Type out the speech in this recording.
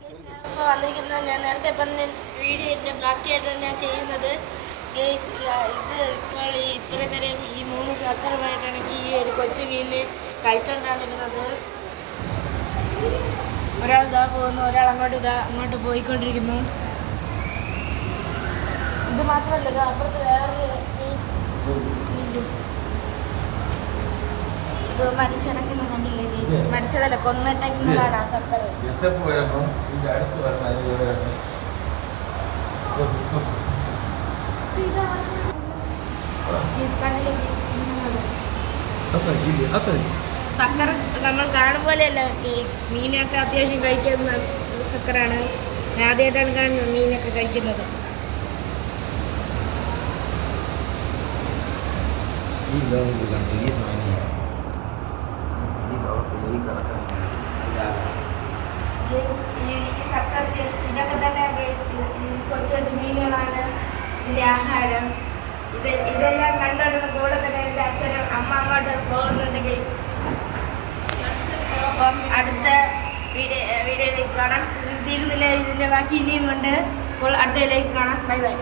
Guys ഞാൻ ഇപ്പോൾ വന്നിരിക്കുന്നത് ഞാൻ നേരത്തെ പറഞ്ഞ വീഡിയോൻ്റെ ബാക്കിയായിട്ടാണ് ഞാൻ ചെയ്യുന്നത്. ഗേസ് ഇത് ഇപ്പോൾ ഇത്രയും നേരം ഈ 3 സക്കറുമായിട്ടാണ് എനിക്ക് ഈ ഒരു കൊച്ചു മീൻ കഴിച്ചുകൊണ്ടാണിരുന്നത്. ഒരാൾ ഇതാ പോകുന്നു, ഒരാൾ അങ്ങോട്ട് പോയിക്കൊണ്ടിരിക്കുന്നു. ഇത് മാത്രമല്ല, ഇത് അപ്പുറത്ത് വേറൊരു ഇത് മരിച്ചു കിടക്കുന്ന കണ്ടില്ലേ ഗേസ്? മരിച്ചതല്ല, കൊന്നിട്ടേക്കുന്നതാണ് ആ സക്കർ. സക്കർ നമ്മൾ കാണും പോലെയല്ല ഗേസ്, മീനൊക്കെ അത്യാവശ്യം കഴിക്കുന്ന സക്കറാണ്. ഞാൻ ആദ്യമായിട്ടാണ് കാണുന്നത് മീനൊക്കെ കഴിക്കുന്നത്. ഇതൊക്കെ തന്നെ കൊച്ചു കൊച്ചു മീനുകളാണ് ഇതിൻ്റെ ആഹാരം. ഇതെല്ലാം കണ്ടുകൊണ്ടിരുന്ന കൂടെ തന്നെ എൻ്റെ അച്ഛനും അമ്മ അങ്ങോട്ട് പോകുന്നുണ്ട് ഗൈസ്. അപ്പം അടുത്ത വീഡിയോയിലേക്ക് കാണാം. തീരുന്നില്ല, ഇതിൻ്റെ ബാക്കി ഇനിയും ഉണ്ട്. അപ്പോൾ അടുത്തതിലേക്ക് കാണാം. Bye bye.